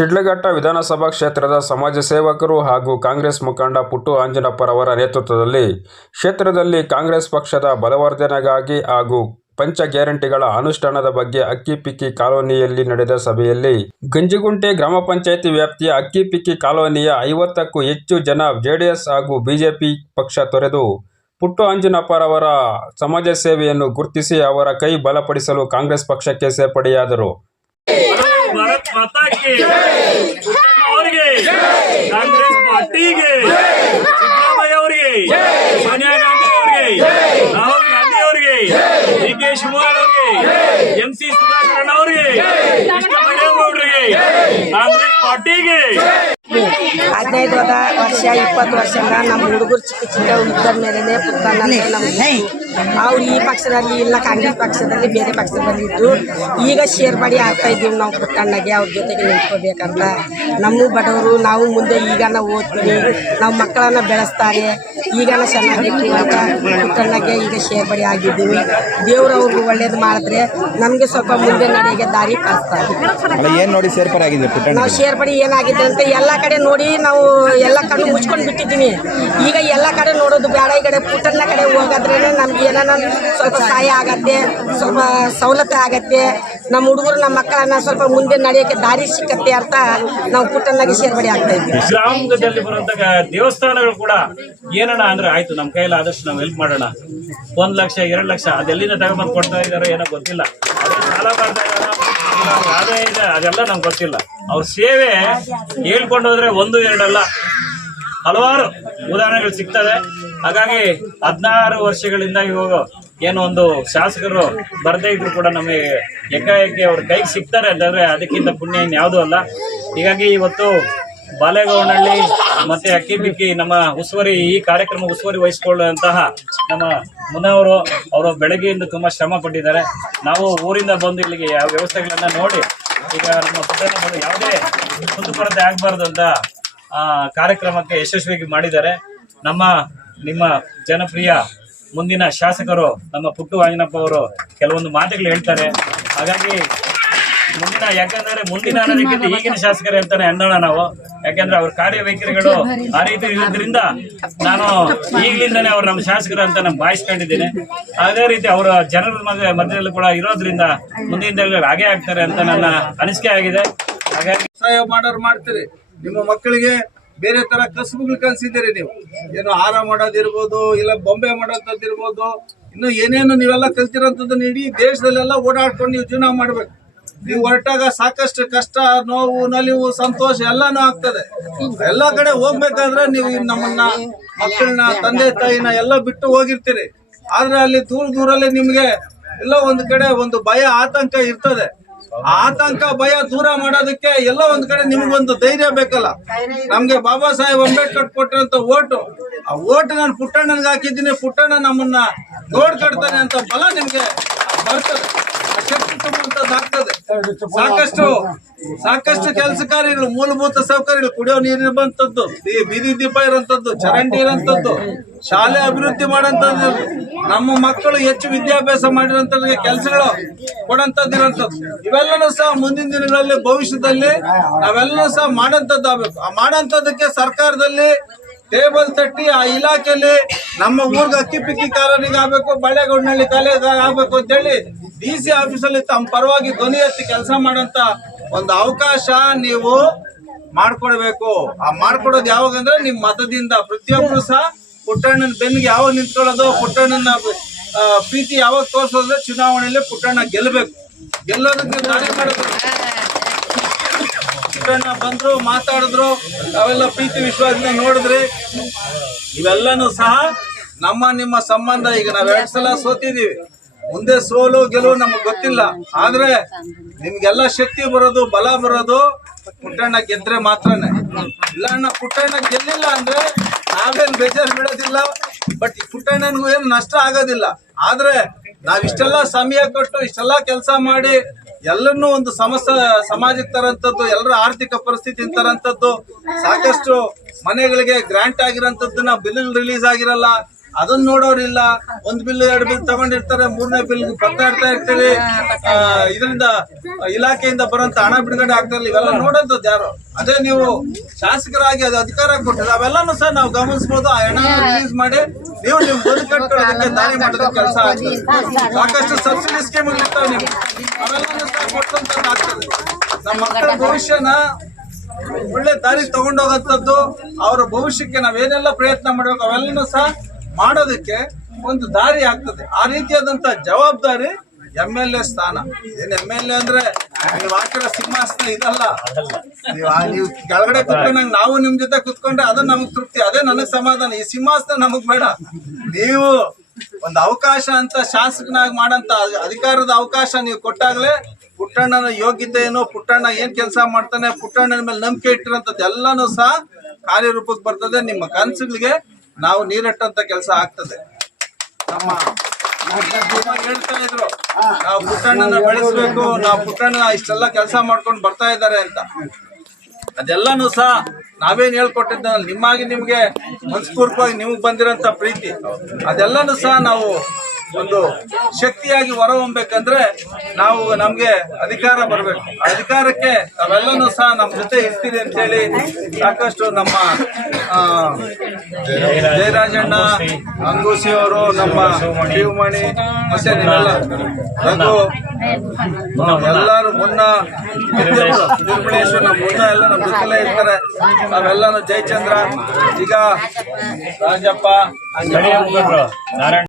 ಶಿಡ್ಲಘಟ್ಟ ವಿಧಾನಸಭಾ ಕ್ಷೇತ್ರದ ಸಮಾಜ ಸೇವಕರು ಹಾಗೂ ಕಾಂಗ್ರೆಸ್ ಮುಖಂಡ ಪುಟ್ಟು ಆಂಜನಪ್ಪರವರ ನೇತೃತ್ವದಲ್ಲಿ ಕ್ಷೇತ್ರದಲ್ಲಿ ಕಾಂಗ್ರೆಸ್ ಪಕ್ಷದ ಬಲವರ್ಧನೆಗಾಗಿ ಹಾಗೂ ಪಂಚ ಗ್ಯಾರಂಟಿಗಳ ಅನುಷ್ಠಾನದ ಬಗ್ಗೆ ಅಕ್ಕಿಪಿಕ್ಕಿ ಕಾಲೋನಿಯಲ್ಲಿ ನಡೆದ ಸಭೆಯಲ್ಲಿ ಗಂಜಿಗುಂಟೆ ಗ್ರಾಮ ಪಂಚಾಯಿತಿ ವ್ಯಾಪ್ತಿಯ ಅಕ್ಕಿಪಿಕ್ಕಿ ಕಾಲೋನಿಯ ಐವತ್ತಕ್ಕೂ ಹೆಚ್ಚು ಜನ ಜೆಡಿಎಸ್ ಹಾಗೂ ಬಿಜೆಪಿ ಪಕ್ಷ ತೊರೆದು ಪುಟ್ಟು ಅಂಜನಪ್ಪರವರ ಸಮಾಜ ಸೇವೆಯನ್ನು ಗುರುತಿಸಿ ಅವರ ಕೈ ಬಲಪಡಿಸಲು ಕಾಂಗ್ರೆಸ್ ಪಕ್ಷಕ್ಕೆ ಸೇರ್ಪಡೆಯಾದರು. ಭಾರತ್ ಮಾತಾ ಕಿ ಅವರಿಗೆ ಕಾಂಗ್ರೆಸ್ ಪಾರ್ಟಿಗೆ. ಸಿದ್ದರಾಮಯ್ಯ ಅವರಿಗೆ. ಸೋನಿಯಾ ಗಾಂಧಿ ಅವರಿಗೆ. ರಾಹುಲ್ ಗಾಂಧಿ ಅವರಿಗೆ. ಡಿ ಕೆ ಶಿವಕುಮಾರ್ ಅವರಿಗೆ. ಎಂ ಸಿ ಸುಧಾಕರನ್ ಅವರಿಗೆ. ಬೈರೇಗೌಡರಿಗೆ ಕಾಂಗ್ರೆಸ್ ಪಾರ್ಟಿಗೆ. ಹದಿನೈದು ವರ್ಷ ಇಪ್ಪತ್ತು ವರ್ಷ ನಮ್ಮ ಹುಡುಗರು ಚಿಕ್ಕ ಚಿಕ್ಕ ಉದ್ದ ಮೇಲೆ ಪುತ್ತ ನಮ್ಗೆ. ಅವ್ರು ಈ ಪಕ್ಷದಲ್ಲಿ ಇಲ್ಲ, ಕಾಂಗ್ರೆಸ್ ಪಕ್ಷದಲ್ಲಿ ಬೇರೆ ಪಕ್ಷದಲ್ಲಿ ಇದ್ದು ಈಗ ಶೇರ್ಪಡಿ ಆಗ್ತಾ ಇದ್ದೀವಿ ನಾವು ಪುಟ್ಟಣ್ಣಗೆ, ಅವ್ರ ಜೊತೆಗೆ ನಿಂತ್ಕೋಬೇಕಂತ. ನಮ್ಮ ಬಡವರು, ನಾವು ಮುಂದೆ ಈಗ ಓದ್ತೀವಿ ನಾವು ಮಕ್ಕಳನ್ನ ಬೆಳೆಸ್ತಾರೆ. ಈಗ ಚೆನ್ನಾಗಿ ಪುಟ್ಟಣ್ಣಗೆ ಈಗ ಶೇರ್ಪಡಿ ಆಗಿದ್ದೀವಿ. ದೇವ್ರು ಅವ್ರಿಗೆ ಒಳ್ಳೇದು ಮಾಡಿದ್ರೆ ನಮಗೆ ಸ್ವಲ್ಪ ಮುಂದೆ ನಡೆಗೆ ದಾರಿ ಕಾಣಿಸ್ತಾರೆ ಏನ್ ನೋಡಿ ಸೇರ್ಪಡೆ ಆಗಿದೆ ನಾವು ಶೇರ್ಪಡಿ ಏನಾಗಿದೆ ಅಂತ ಎಲ್ಲ ಕಡೆ ನೋಡಿ ನಾವು ಎಲ್ಲ ಕಣ್ಣು ಮುಚ್ಕೊಂಡು ಬಿಟ್ಟಿದ್ದೀನಿ. ಈಗ ಎಲ್ಲ ಕಡೆ ನೋಡೋದು ಬೇಡ. ಈ ಕಡೆ ಪುಟ್ಟಣ್ಣ ಕಡೆ ಹೋಗೋದ್ರೇನೆ ನಮ್ಗೆ ಏನಾರ ಸ್ವಲ್ಪ ಸಹಾಯ ಆಗತ್ತೆ ಸ್ವಲ್ಪ ಸವಲತ್ತು ಆಗತ್ತೆ. ನಮ್ಮ ಹುಡುಗರು ನಮ್ಮ ಮಕ್ಕಳನ್ನ ಸ್ವಲ್ಪ ಮುಂದೆ ನಡೆಯೋಕ್ಕೆ ದಾರಿ ಸಿಕ್ಕತ್ತೆ ಅಂತ ನಾವು ಪುಟ್ಟನಾಗಿ ಸೇರ್ಪಡೆ ಆಗ್ತಾ ಇದ್ವಿ ಬರುವಂತ ದೇವಸ್ಥಾನಗಳು ಕೂಡ ಏನಣ್ಣ ಅಂದ್ರೆ ಆಯ್ತು, ನಮ್ಮ ಕೈಯಲ್ಲಿ ಆದಷ್ಟು ನಾವು ಹೆಲ್ಪ್ ಮಾಡೋಣ. ಒಂದ್ ಲಕ್ಷ, ಎರಡ್ ಲಕ್ಷ, ಅದೆಲ್ಲಿಂದ ತಗೊಂಡ್ಬಂದು ಕೊಡ್ತಾ ಇದಾರೋ ಏನೋ ಗೊತ್ತಿಲ್ಲ. ಆದಾಯ ಇದೆ, ಅದೆಲ್ಲ ನಮ್ಗೆ ಗೊತ್ತಿಲ್ಲ. ಅವ್ರ ಸೇವೆ ಹೇಳ್ಕೊಂಡು ಹೋದ್ರೆ ಒಂದು, ಎರಡಲ್ಲ. ಹಲವಾರು ಉದಾಹರಣೆಗಳು ಸಿಗ್ತವೆ. ಹಾಗಾಗಿ ಹದಿನಾರು ವರ್ಷಗಳಿಂದ ಇವಾಗ ಏನೋ ಒಂದು ಶಾಸಕರು ಬರದೇ ಇದ್ರು ಕೂಡ ನಮಗೆ ಏಕಾಏಕಿ ಅವ್ರ ಕೈಗೆ ಸಿಗ್ತಾರೆ ಅಂತಂದ್ರೆ ಅದಕ್ಕಿಂತ ಪುಣ್ಯ ಇನ್ಯಾವುದೂ ಅಲ್ಲ. ಹೀಗಾಗಿ ಇವತ್ತು ಬಾಲೇಗೌಡನಹಳ್ಳಿ ಮತ್ತೆ ಅಕ್ಕಿಬಿಕ್ಕಿ ನಮ್ಮ ಉಸ್ತುವಾರಿ ಈ ಕಾರ್ಯಕ್ರಮ ಉಸ್ತುವಾರಿ ವಹಿಸಿಕೊಳ್ಳುವಂತಹ ನಮ್ಮ ಮುನವರು ಅವರು ಬೆಳಗ್ಗೆಯಿಂದ ತುಂಬ ಶ್ರಮ ಪಟ್ಟಿದ್ದಾರೆ. ನಾವು ಊರಿಂದ ಬಂದು ಇಲ್ಲಿಗೆ ಯಾವ ವ್ಯವಸ್ಥೆಗಳನ್ನ ನೋಡಿ ಈಗ ನಮ್ಮ ಪುಟ್ಟಣ್ಣ ಯಾವುದೇ ಕುಂದುಕೊರತೆ ಆಗಬಾರ್ದು ಅಂತ ಕಾರ್ಯಕ್ರಮಕ್ಕೆ ಯಶಸ್ವಿಯಾಗಿ ಮಾಡಿದ್ದಾರೆ. ನಮ್ಮ, ನಿಮ್ಮ ಜನಪ್ರಿಯ ಮುಂದಿನ ಶಾಸಕರು ನಮ್ಮ ಪುಟ್ಟು ಆಂಜನಪ್ಪ ಅವರು ಕೆಲವೊಂದು ಮಾತುಗಳು ಹೇಳ್ತಾರೆ. ಹಾಗಾಗಿ ಮುಂದಿನ ಯಾಕಂದ್ರೆ ಮುಂದಿನ ಅನ್ನೋದಕ್ಕಿಂತ ಈಗಿನ ಶಾಸಕರು ಹೇಳ್ತಾನೆ ಅನ್ನೋಣ ನಾವು. ಯಾಕಂದ್ರೆ ಅವ್ರ ಕಾರ್ಯವೈಖರಿಗಳು ಆ ರೀತಿ ಇರೋದ್ರಿಂದ ನಾನು ಈಗಲಿಂದನೇ ಅವ್ರು ನಮ್ಮ ಶಾಸಕರು ಅಂತ ನಾನು ಭಾವಿಸ್ಕೊಂಡಿದ್ದೀನಿ. ಅದೇ ರೀತಿ ಅವರ ಜನರ ಮಧ್ಯ ಮಧ್ಯದಲ್ಲಿ ಕೂಡ ಇರೋದ್ರಿಂದ ಮುಂದಿನ ದಿನಗಳಲ್ಲಿ ಹಾಗೆ ಆಗ್ತಾರೆ ಅಂತ ನನ್ನ ಅನಿಸಿಕೆ ಆಗಿದೆ. ಹಾಗಾಗಿ ಸಹಾಯ ಮಾಡೋರು ಮಾಡ್ತೀರಿ. ನಿಮ್ಮ ಮಕ್ಕಳಿಗೆ ಬೇರೆ ತರ ಕಸುಬುಗಳು ಕಲ್ಸಿದ್ದೀರಿ ನೀವು. ಏನು ಹಾರ ಮಾಡೋದಿರ್ಬೋದು, ಇಲ್ಲ ಬೊಂಬೆ ಮಾಡೋದಿರ್ಬೋದು ಇನ್ನು ಏನೇನು ನೀವೆಲ್ಲ ಕಲ್ತಿರೋಂಥದ್ದನ್ನ ಇಡೀ ದೇಶದಲ್ಲೆಲ್ಲ ಓಡಾಡ್ಕೊಂಡು ನೀವು ಜೀವನ ಮಾಡ್ಬೇಕು. ನೀವು ಹೊರಟಾಗ ಸಾಕಷ್ಟು ಕಷ್ಟ, ನೋವು, ನಲಿವು, ಸಂತೋಷ ಎಲ್ಲಾನು ಆಗ್ತದೆ. ಎಲ್ಲ ಕಡೆ ಹೋಗ್ಬೇಕಾದ್ರೆ ನೀವು ನಮ್ಮನ್ನ, ಮಕ್ಕಳನ್ನ, ತಂದೆ, ತಾಯಿನ ಎಲ್ಲ ಬಿಟ್ಟು ಹೋಗಿರ್ತೀರಿ. ಆದ್ರೆ ಅಲ್ಲಿ ದೂರ ದೂರಲ್ಲಿ ನಿಮ್ಗೆ ಎಲ್ಲ ಒಂದು ಕಡೆ ಒಂದು ಭಯ, ಆತಂಕ ಇರ್ತದೆ. ಆತಂಕ, ಭಯ ದೂರ ಮಾಡೋದಕ್ಕೆ ಎಲ್ಲ ಒಂದ್ ಕಡೆ ನಿಮ್ಗೊಂದು ಧೈರ್ಯ ಬೇಕಲ್ಲ. ನಮ್ಗೆ ಬಾಬಾ ಸಾಹೇಬ್ ಅಂಬೇಡ್ಕರ್ ಕೊಟ್ಟಿರಂತ ಓಟು, ಆ ಓಟ್ ನಾನು ಪುಟ್ಟಣ್ಣನ್ಗೆ ಹಾಕಿದ್ದೀನಿ, ಪುಟ್ಟಣ್ಣ ನಮ್ಮನ್ನ ನೋಡ್ಕೊಡ್ತಾನೆ ಅಂತ ಬಲ ನಿಮ್ಗೆ ಬರ್ತದೆ. ಆಗ್ತದೆ. ಸಾಕಷ್ಟು ಸಾಕಷ್ಟು ಕೆಲಸ ಕಾರ್ಯಗಳು, ಮೂಲಭೂತ ಸೌಕರ್ಯಗಳು, ಕುಡಿಯೋ ನೀರು ಇರುವಂತದ್ದು ಬೀದಿ ದೀಪ ಇರೋಂಥದ್ದು ಚರಂಡಿ ಇರೋಂಥದ್ದು ಶಾಲೆ ಅಭಿವೃದ್ಧಿ ಮಾಡೋಂಥದ್ದು ನಮ್ಮ ಮಕ್ಕಳು ಹೆಚ್ಚು ವಿದ್ಯಾಭ್ಯಾಸ ಮಾಡಿರುವಂತ ಕೆಲಸಗಳು ಕೊಡಂತದ್ದು ಇರೋಂಥದ್ದು. ಇವೆಲ್ಲನೂ ಸಹ ಮುಂದಿನ ದಿನಗಳಲ್ಲಿ ಭವಿಷ್ಯದಲ್ಲಿ ನಾವೆಲ್ಲನೂ ಸಹ ಮಾಡೋಂಥದ್ದು ಆಗ್ಬೇಕು. ಆ ಮಾಡೋಂಥದ್ದಕ್ಕೆ ಸರ್ಕಾರದಲ್ಲಿ ಟೇಬಲ್ ತಟ್ಟಿ ಆ ಇಲಾಖೆಯಲ್ಲಿ ನಮ್ಮ ಊರ್ಗ ಅಕ್ಕಿ ಪಿಕ್ಕಿ ಕಾಲೋನಿಗೆ ಆಗ್ಬೇಕು ಬಳೆಗೌಡನಹಳ್ಳಿ ಆಗ್ಬೇಕು ಅಂತೇಳಿ ಡಿ ಸಿ ಆಫೀಸಲ್ಲಿ ತಮ್ಮ ಪರವಾಗಿ ಧ್ವನಿ ಎತ್ತಿ ಕೆಲಸ ಮಾಡುವಂತ ಒಂದು ಅವಕಾಶ ನೀವು ಮಾಡ್ಕೊಡ್ಬೇಕು. ಆ ಮಾಡ್ಕೊಡೋದು ಯಾವಾಗ ಅಂದ್ರೆ ನಿಮ್ ಮತದಿಂದ ಪ್ರತಿಯೊಬ್ರು ಸಹ ಪುಟ್ಟಣ್ಣನ ಬೆನ್ನಿಗೆ ಯಾವಾಗ ನಿಂತ್ಕೊಳ್ಳೋದು ಪುಟ್ಟಣ್ಣನ ಪ್ರೀತಿ ಯಾವಾಗ ತೋರ್ಸೋದ್ರೆ ಚುನಾವಣೆಯಲ್ಲಿ ಪುಟ್ಟಣ್ಣ ಗೆಲ್ಲಬೇಕು. ಗೆಲ್ಲೋದಕ್ಕೆ ದಾರಿ ಮಾಡಬೇಕು. ಪುಟ್ಟಣ್ಣ ಬಂದ್ರು, ಮಾತಾಡಿದ್ರು, ಅವೆಲ್ಲ ಪ್ರೀತಿ ವಿಶ್ವಾಸದಿಂದ ನೋಡಿದ್ರಿ ಇವೆಲ್ಲನೂ ಸಹ ನಮ್ಮ ನಿಮ್ಮ ಸಂಬಂಧ. ಈಗ ನಾವ್ ಎರಡ್ ಸಲ ಸೋತಿದೀವಿ ಮುಂದೆ ಸೋಲು ಗೆಲುವು ನಮಗ್ ಗೊತ್ತಿಲ್ಲ. ಆದ್ರೆ ನಿಮ್ಗೆಲ್ಲ ಶಕ್ತಿ ಬರೋದು, ಬಲ ಬರೋದು ಪುಟ್ಟಣ್ಣ ಗೆದ್ರೆ ಮಾತ್ರನೇ. ಇಲ್ಲ ಅಣ್ಣ, ಪುಟ್ಟಣ್ಣ ಗೆಲ್ಲಿಲ್ಲ ಅಂದ್ರೆ ನಾವೇನ್ ಬೇಜಾರು ಬಿಡೋದಿಲ್ಲ ಬಟ್ ಪುಟ್ಟಣ್ಣನಿಗೂ ಏನು ನಷ್ಟ ಆಗೋದಿಲ್ಲ. ಆದ್ರೆ ನಾವ್ ಇಷ್ಟೆಲ್ಲ ಸಮಯ ಕೊಟ್ಟು ಇಷ್ಟೆಲ್ಲ ಕೆಲಸ ಮಾಡಿ ಎಲ್ಲರನ್ನೂ ಒಂದು ಸಮಸ್ಯೆ ಸಮಾಜಕ್ಕೆ ತರಂತದ್ದು ಎಲ್ಲರ ಆರ್ಥಿಕ ಪರಿಸ್ಥಿತಿ ತರಂತದ್ದು ಸಾಕಷ್ಟು ಮನೆಗಳಿಗೆ ಗ್ರಾಂಟ್ ಆಗಿರೋಂಥದ್ದನ್ನ ಬಿಲ್ ರಿಲೀಸ್ ಆಗಿರಲ್ಲ. ಅದನ್ನ ನೋಡೋರಿಲ್ಲ. ಒಂದ್ ಬಿಲ್ ಎರಡು ಬಿಲ್ ತಗೊಂಡಿರ್ತಾರೆ ಮೂರನೇ ಬಿಲ್ ಪತ್ತಾಡ್ತಾ ಇರ್ತೀವಿ ಇದರಿಂದ ಇಲಾಖೆಯಿಂದ ಬರೋಂತ ಹಣ ಬಿಡುಗಡೆ ಆಗ್ತಾ ಇಲ್ಲ ಇವೆಲ್ಲ ನೋಡೋದು ಯಾರು? ಅದೇ ನೀವು ಶಾಸಕರಾಗಿ ಅದು ಅಧಿಕಾರ ಕೊಟ್ಟಿಲ್ಲ ಅವೆಲ್ಲಾನು ಸಹ ನಾವು ಗಮನಿಸಬಹುದು ಆ ಹಣ ರಿಲೀಸ್ ಮಾಡಿ ನೀವು ನಿಮ್ ಬದುಕು ಕಟ್ಕೊಳ್ಳೋದಕ್ಕೆ ದಾರಿ ಮಾಡೋದಕ್ಕೆ ಕೆಲಸ ಆಗ್ತದೆ. ಸಾಕಷ್ಟು ಸಬ್ಸಿಡಿ ಸ್ಕೀಮ್ ಇರ್ತಾವೆ ನೀವು. ಅವೆಲ್ಲಾನು ಸಹ ಕೊಟ್ಟಂತ ಆಗ್ತದೆ. ನಮ್ಮ ಮಕ್ಕಳ ಭವಿಷ್ಯನ ಒಳ್ಳೆ ದಾರಿ ತಗೊಂಡೋಗಂಥದ್ದು ಅವರ ಭವಿಷ್ಯಕ್ಕೆ ನಾವೇನೆಲ್ಲ ಪ್ರಯತ್ನ ಮಾಡಬೇಕು ಅವೆಲ್ಲನೂ ಸಹ ಮಾಡೋದಕ್ಕೆ ಒಂದು ದಾರಿ ಆಗ್ತದೆ. ಆ ರೀತಿಯಾದಂತ ಜವಾಬ್ದಾರಿ ಎಂ ಎಲ್ ಎ ಸ್ಥಾನ. ಏನ್ ಎಂ ಎಲ್ ಎ ಅಂದ್ರೆ ನೀವು ಹಾಕಿರೋ ಸಿಂಹಾಸನ ಇದಲ್ಲ? ನೀವು ಕೆಳಗಡೆ ಕುತ್ಕೊಂಡಂಗ್ ನಾವು ನಿಮ್ ಜೊತೆ ಕುತ್ಕೊಂಡ್ರೆ ಅದು ನಮಗ್ ತೃಪ್ತಿ ಅದೇ ನನಗ್ ಸಮಾಧಾನ. ಈ ಸಿಂಹಾಸನ ನಮಗ್ ಬೇಡ. ನೀವು ಒಂದು ಅವಕಾಶ ಅಂತ ಶಾಸಕನಾಗಿ ಮಾಡಂತ ಅಧಿಕಾರದ ಅವಕಾಶ ನೀವು ಕೊಟ್ಟಾಗ್ಲೇ ಪುಟ್ಟಣ್ಣನ ಯೋಗ್ಯತೆ ಏನು ಪುಟ್ಟಣ್ಣ ಏನ್ ಕೆಲಸ ಮಾಡ್ತಾನೆ ಪುಟ್ಟಣ್ಣನ ಮೇಲೆ ನಂಬಿಕೆ ಇಟ್ಟಿರೋಂಥದ್ದು ಎಲ್ಲಾನು ಸಹ ಕಾರ್ಯರೂಪಕ್ಕೆ ಬರ್ತದೆ. ನಿಮ್ಮ ಕನಸುಗಳಿಗೆ ನಾವು ನೀರಟ್ಟಂತ ಕೆಲಸ ಆಗ್ತದೆ. ನಮ್ಮ ಹೇಳ್ತಾ ಇದ್ರು ನಾವು ಪುಟ್ಟಣ್ಣನ ಬೆಳೆಸಬೇಕು ನಾವು ಪುಟ್ಟಣ್ಣ ಇಷ್ಟೆಲ್ಲ ಕೆಲಸ ಮಾಡ್ಕೊಂಡು ಬರ್ತಾ ಇದ್ದಾರೆ ಅಂತ. ಅದೆಲ್ಲಾನು ಸಹ ನಾವೇನ್ ಹೇಳ್ಕೊಟ್ಟಿದ್ದ ನಿಮ್ಮಾಗಿ ನಿಮ್ಗೆ ಮನಸ್ಪೂರ್ವಕವಾಗಿ ನಿಮ್ಗೆ ಬಂದಿರೋಂತ ಪ್ರೀತಿ. ಅದೆಲ್ಲಾನು ಸಹ ನಾವು ಒಂದು ಶಕ್ತಿಯಾಗಿ ಹೊರಹೊಮ್ಮಬೇಕಂದ್ರೆ ನಾವು ನಮ್ಗೆ ಅಧಿಕಾರ ಬರಬೇಕು. ಅಧಿಕಾರಕ್ಕೆ ನಾವೆಲ್ಲನೂ ಸಹ ನಮ್ಮ ಜೊತೆ ಇರ್ತೀರಿ ಅಂತ ಹೇಳಿ ಸಾಕಷ್ಟು ನಮ್ಮ ಜಯರಾಜಣ್ಣ, ಅಂಗೂಸಿ ಅವರು, ನಮ್ಮ ಶಿವಮಣಿ, ಮತ್ತೆ ಎಲ್ಲರೂ ಮುನ್ನ ತಿರುಮಳೇಶ್ವರ ನಮ್ಮ ಮುನ್ನ ಎಲ್ಲ ನಮ್ಮ ಜೊತೆಲೇ ಇರ್ತಾರೆ. ನಾವೆಲ್ಲಾನು ಜಯಚಂದ್ರ. ಈಗ ರಾಜಪ್ಪ